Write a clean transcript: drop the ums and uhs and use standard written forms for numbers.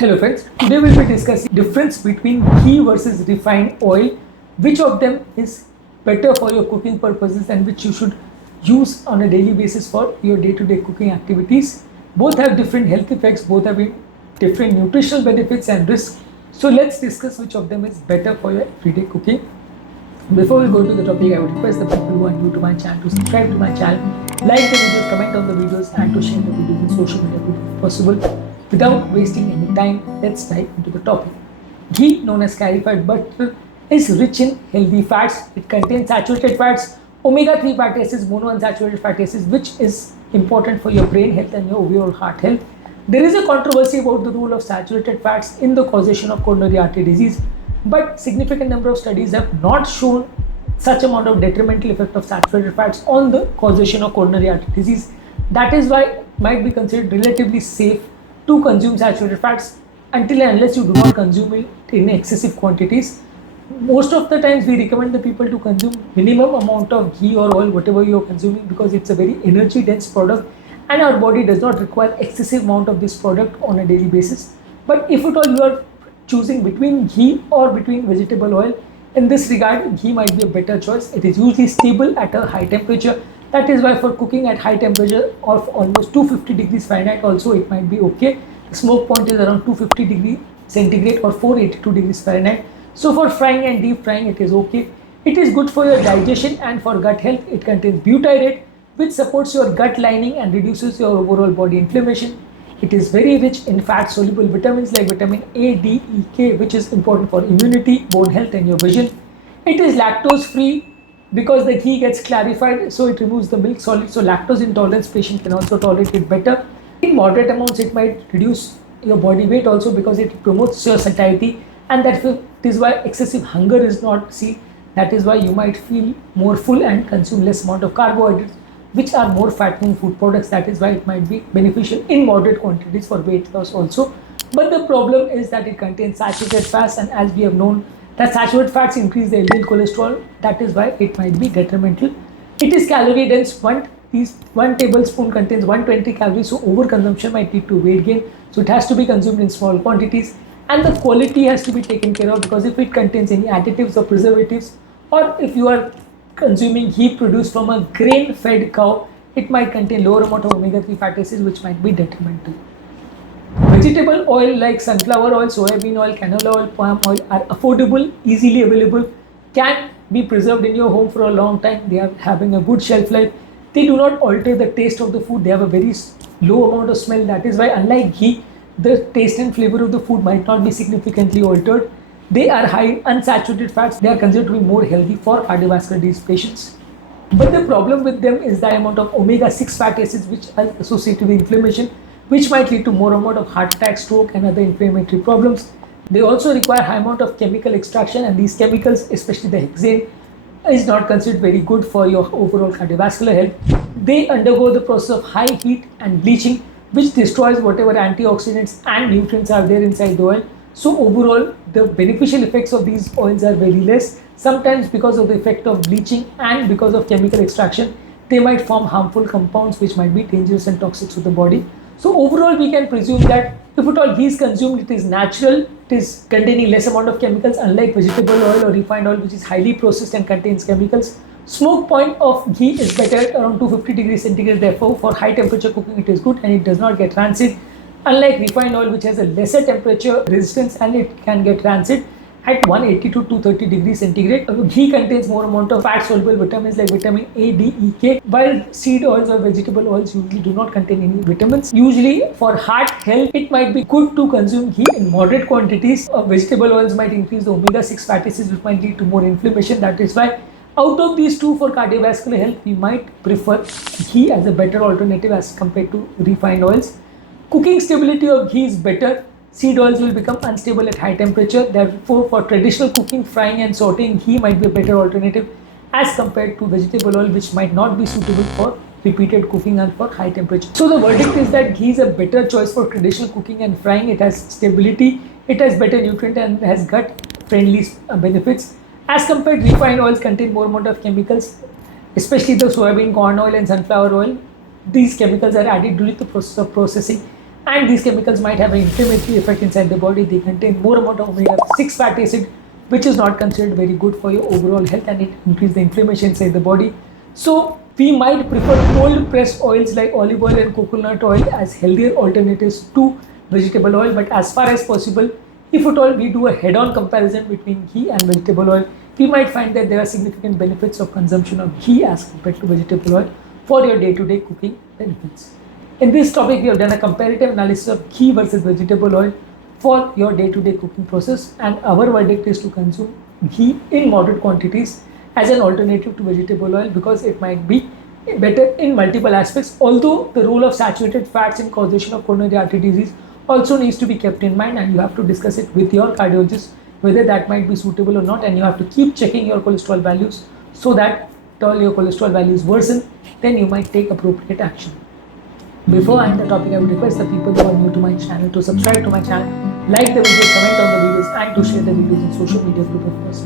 Hello friends, today we'll be discussing difference between ghee versus refined oil, which of them is better for your cooking purposes and which you should use on a daily basis for your day-to-day cooking activities. Both have different health effects, both have different nutritional benefits and risks. So let's discuss which of them is better for your everyday cooking. Before we go to the topic, I would request the people who are new to my channel to subscribe to my channel, like the videos, comment on the videos and to share the videos in social media if possible. Without wasting any time, let's dive into the topic. Ghee, known as clarified butter, is rich in healthy fats. It contains saturated fats, omega-3 fatty acids, monounsaturated fatty acids, which is important for your brain health and your overall heart health. There is a controversy about the role of saturated fats in the causation of coronary artery disease, but significant number of studies have not shown such amount of detrimental effect of saturated fats on the causation of coronary artery disease. That is why it might be considered relatively safe to consume saturated fats until and unless you do not consume it in excessive quantities. Most of the times we recommend the people to consume minimum amount of ghee or oil, whatever you are consuming, because it's a very energy dense product and our body does not require excessive amount of this product on a daily basis. But if at all you are choosing between ghee or between vegetable oil, in this regard ghee might be a better choice. It is usually stable at a high temperature. That is why for cooking at high temperature of almost 250 degrees Fahrenheit also it might be okay. The smoke point is around 250 degrees centigrade or 482 degrees Fahrenheit. So for frying and deep frying it is okay. It is good for your digestion and for gut health. It contains butyrate, which supports your gut lining and reduces your overall body inflammation. It is very rich in fat soluble vitamins like vitamin A, D, E, K, which is important for immunity, bone health and your vision. It is lactose free because the ghee gets clarified, so it removes the milk solid, so lactose intolerance patient can also tolerate it better. In moderate amounts it might reduce your body weight also because it promotes your satiety, and that is why excessive hunger is not seen. That is why you might feel more full and consume less amount of carbohydrates, which are more fattening food products. That is why it might be beneficial in moderate quantities for weight loss also. But the problem is that it contains saturated fats, and as we have known that saturated fats increase the LDL cholesterol. That is why it might be detrimental. It is calorie dense. One tablespoon contains 120 calories, so overconsumption might lead to weight gain. So it has to be consumed in small quantities, and the quality has to be taken care of, because if it contains any additives or preservatives, or if you are consuming ghee produced from a grain-fed cow, it might contain lower amount of omega-3 fatty acids, which might be detrimental. Vegetable oil like sunflower oil, soybean oil, canola oil, palm oil are affordable, easily available, can be preserved in your home for a long time. They are having a good shelf life. They do not alter the taste of the food. They have a very low amount of smell. That is why, unlike ghee, the taste and flavor of the food might not be significantly altered. They are high in unsaturated fats. They are considered to be more healthy for cardiovascular disease patients. But the problem with them is the amount of omega-6 fatty acids which are associated with inflammation, which might lead to more amount of heart attack, stroke and other inflammatory problems. They also require high amount of chemical extraction, and these chemicals, especially the hexane, is not considered very good for your overall cardiovascular health. They undergo the process of high heat and bleaching, which destroys whatever antioxidants and nutrients are there inside the oil. So overall, the beneficial effects of these oils are very less. Sometimes because of the effect of bleaching and because of chemical extraction, they might form harmful compounds which might be dangerous and toxic to the body. So overall, we can presume that if at all ghee is consumed, it is natural, it is containing less amount of chemicals, unlike vegetable oil or refined oil, which is highly processed and contains chemicals. Smoke point of ghee is better at around 250 degrees centigrade. Therefore, for high temperature cooking, it is good and it does not get rancid. Unlike refined oil, which has a lesser temperature resistance and it can get rancid at 180 to 230 degrees centigrade. Ghee contains more amount of fat soluble vitamins like vitamin A, D, E, K, while seed oils or vegetable oils usually do not contain any vitamins. Usually for heart health, it might be good to consume ghee in moderate quantities. Vegetable oils might increase the omega-6 fatty acids, which might lead to more inflammation. That is why out of these two, for cardiovascular health, we might prefer ghee as a better alternative as compared to refined oils. Cooking stability of ghee is better. Seed oils will become unstable at high temperature. Therefore, for traditional cooking, frying and sauteing, ghee might be a better alternative as compared to vegetable oil, which might not be suitable for repeated cooking and for high temperature. So the verdict is that ghee is a better choice for traditional cooking and frying. It has stability, it has better nutrient and has gut friendly benefits. As compared, refined oils contain more amount of chemicals, especially the soybean, corn oil and sunflower oil. These chemicals are added during the process of processing and these chemicals might have an inflammatory effect inside the body. They contain more amount of omega-6 fatty acid, which is not considered very good for your overall health, and it increases the inflammation inside the body. So we might prefer cold pressed oils like olive oil and coconut oil as healthier alternatives to vegetable oil. But as far as possible, if at all we do a head-on comparison between ghee and vegetable oil, we might find that there are significant benefits of consumption of ghee as compared to vegetable oil for your day-to-day cooking benefits. In this topic, we have done a comparative analysis of ghee versus vegetable oil for your day-to-day cooking process, and our verdict is to consume ghee in moderate quantities as an alternative to vegetable oil because it might be better in multiple aspects. Although the role of saturated fats in causation of coronary artery disease also needs to be kept in mind, and you have to discuss it with your cardiologist whether that might be suitable or not, and you have to keep checking your cholesterol values so that till your cholesterol values worsen, then you might take appropriate action. Before I end the topic, I would request the people who are new to my channel to subscribe to my channel, like the video, comment on the videos, and to share the videos in social media group of yours.